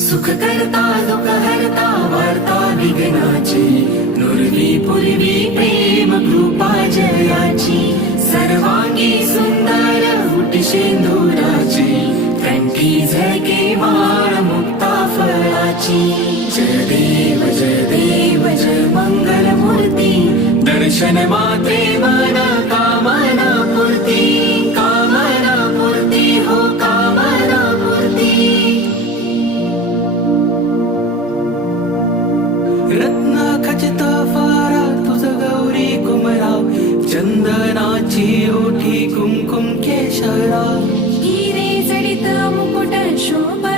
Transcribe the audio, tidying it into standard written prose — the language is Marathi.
सुख करता दुःख हरता वार्ता विघ्नाची, नुरवी पूर्वी प्रेम कृपा जयाची, सर्वांगी सुंदर हुटी शेंदुराची, कंठी झळके माळ मुक्ता फळाची. जय देव जय मंगल मूर्ती, दर्शन मात्रे मन कामना पूर्ती, कामना पूर्ती हो कामना पूर्ती. रत्न खचित फारा तुझ गौरी कुमरा, चंदनाची ओठी कुमकुम केशरा, हिरे जडित मुकुट शोभा